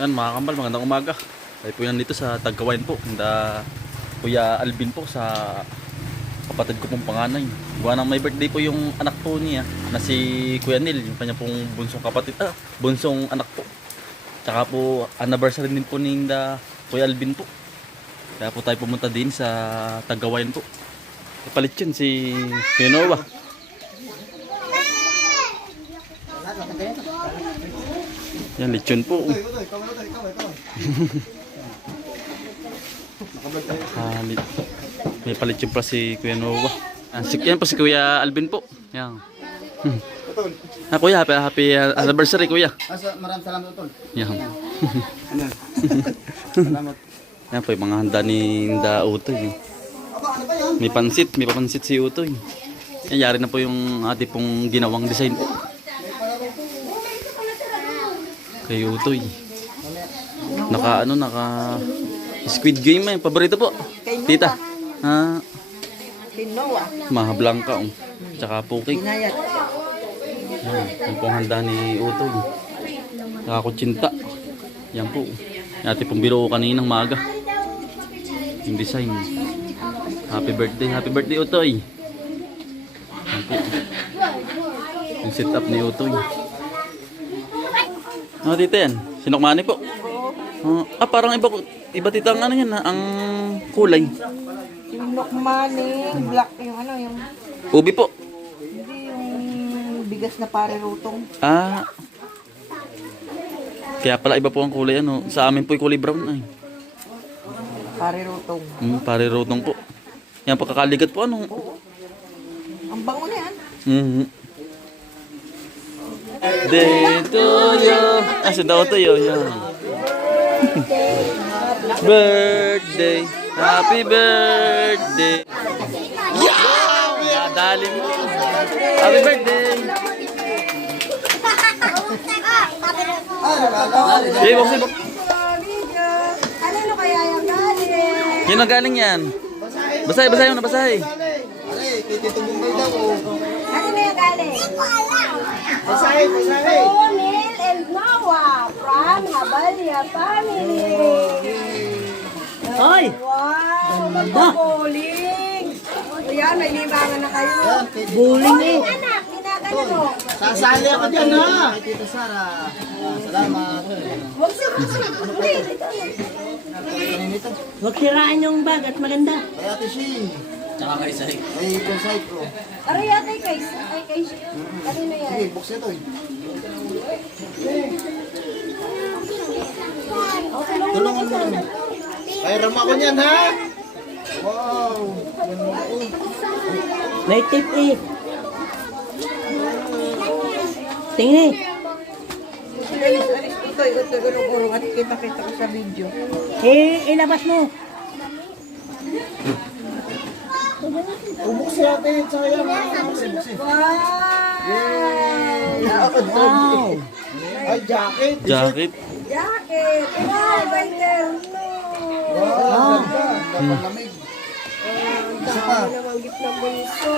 Yan mga kambal, magandang umaga. Tayo po yan dito sa Tagkawayan po. Handa Kuya Alvin po sa kapatid ko pong panganay. Gawa ng may birthday po yung anak po niya na si Kuya Neil, yung kanya pong bunsong kapatid, bunsong anak po. Tsaka po anniversary din po ni Kuya Alvin po. Kaya po tayo pumunta din sa Tagkawayan po. Ipalit yun si Kuya Noah. Yan, lechon po. May palitsyon pa si Kuya Noah. Yan po si Kuya Alvin po. Yan. Kuya, happy anniversary Kuya. Maraming salamat utol. Yan. Salamat. Yan po yung mga handa ni Utoy. May papansit si Utoy. Yan, yari na po yung ate pong ginawang design po. Kay Utoy. Naka Squid Game eh. Paborito po. Tita. Tinoa. Maha Blanca. Tsaka Puki. Binayat. Yan. Yan po ang handa ni Utoy. Nakakutsinta. Yan po. Ate pong biro kaninang maaga. Yung design. Happy birthday Utoy. Yan po. Yung setup ni Utoy. Dito yan. Sinokmani po. Parang iba titang ano yan, ang kulay. Sinokmani, black yung ano yung Ubi po. hindi yung bigas na pare rutong. Kaya pala iba po ang kulay ano. Sa amin po yung kulay brown ay. Pare rutong. Pare rotong po. Yan pagkakaligat po ano. Ang bango na yan. Day to you. Sindaw to you. Yan. Birthday. Happy birthday. Nadali mo. Happy birthday. Sibok. Ano kaya yung galing? Yun ang galing yan. Basahin mo na, basahin. Ano na yung galing? Basahin. Neil and Noah from Habalia family. Hoy! Wow! Magpa-bowling! Ayan, may limangan na kayo. Bowling eh. Anak, ginagano mo. Sasali ako dyan ha. Tita Sara. Salamat. Huwag siya. Huwag sirain yung bag at maganda. Kay Ate Shin. Tsaka kay Sai. Kay Sai ko. Aray yata kay kanino yan? Sige, buksan ito eh. Tulungan mo namin. Kay Rama ko niyan ha. Wow. May tip eh. Tingin eh. Ito, urong-urong at kita ko sa video. Ilabas mo. Ubuk si ate. Tsaka yan. Wow. Ay, jacket. Jacket. Jacket! Wow, binder! Wow. Ganda. Napalamig. Isa pa. Namang gitna bunso.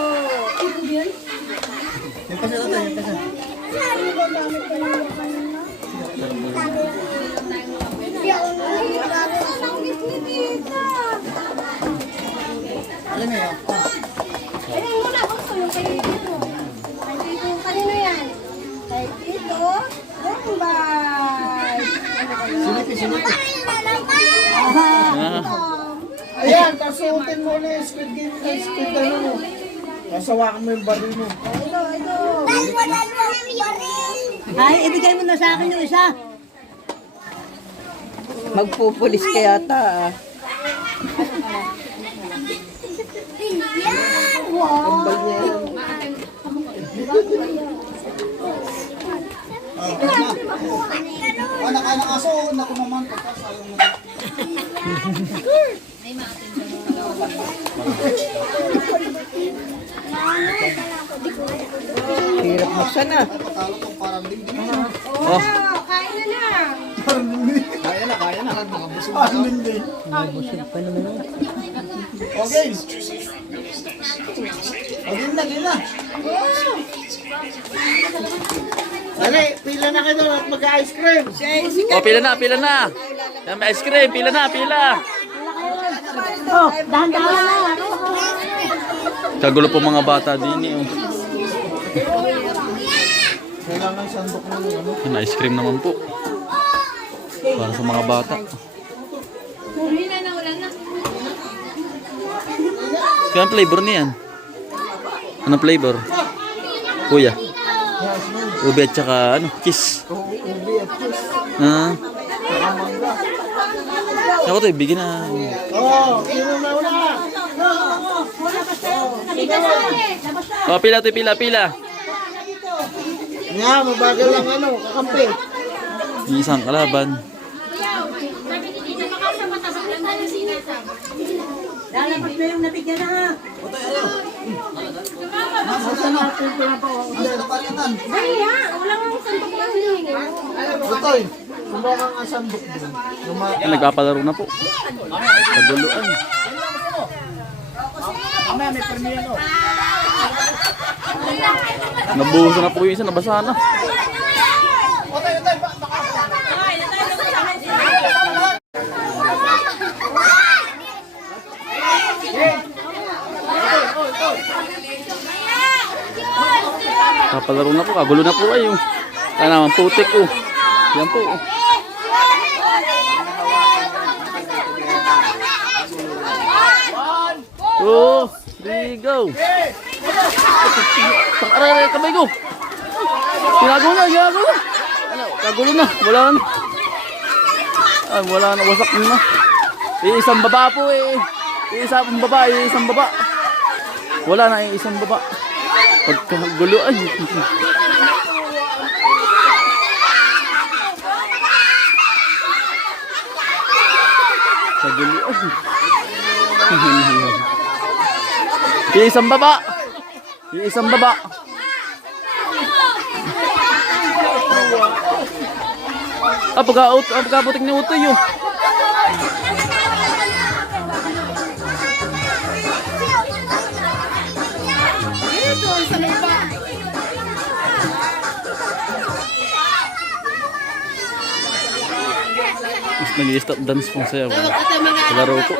Yung pa siya ito. Yung pa siya. Alin na yan? Ayun muna, gusto yung kay Tito. Kay Tito, kanino yan? Kay Tito, Bombay. Sinipi. Ayan, Ayan, kasuotin mo na yung squid game. Squid ano mo. Kasawakan mo yung baril mo. ito. Ay, ibigay mo na sa akin yung isa. Magpupulis ka yata ah. Kambal niya yan. Nakain ng aso. Naku naman. Sayang mo. Hirap mo siya na. Patalo ko parang din. Oh. Kain na na. Kaya na. Parang din. Busog pa naman ako. Okay. Okay na. Dali, pila na kayo doon at mag-ice cream. O, pila na, pila na. Yan, may ice cream, pila na, pila. Oh, dahan-dahan na. Kagulo po mga bata din eh. Oh. Kailangan sandok mo ano. Yan, ice cream naman po. Para sa mga bata. Kaya ang flavor niyan? Anong flavor? Kuya? Ube at saka ano, kiss. Ubi at cheese. Ah. Ako to, bigyan na. Oh, sino na una? Oh, pila to, pila, pila. Nga, mabagal lang ano, kakampi. Yung isang kalaban. Lalabas na yung nabigyan na ha. Utoy, kumukha ang sandok doon. Yan, nagpapalaro na po. Kaguluan. Nabuhusan na po yung isa, nabasa na. Papalaro na po, kagulo na po ay. Kaya naman putik oh. Yan po oh. Oh, there you go. Aray, kamay ko. Ginago na, ginago na. Ano, kagulo na, wala na. Ay, wala na, wasak na. Isang baba po eh. Isang baba, isang baba. Wala na, isang baba. Pagkagulo ay. Kagulo ay. Isang baba. Isang baba. Pagkabutik ni Utoy yun. Nag-i-stop dance po sayo. Laro po.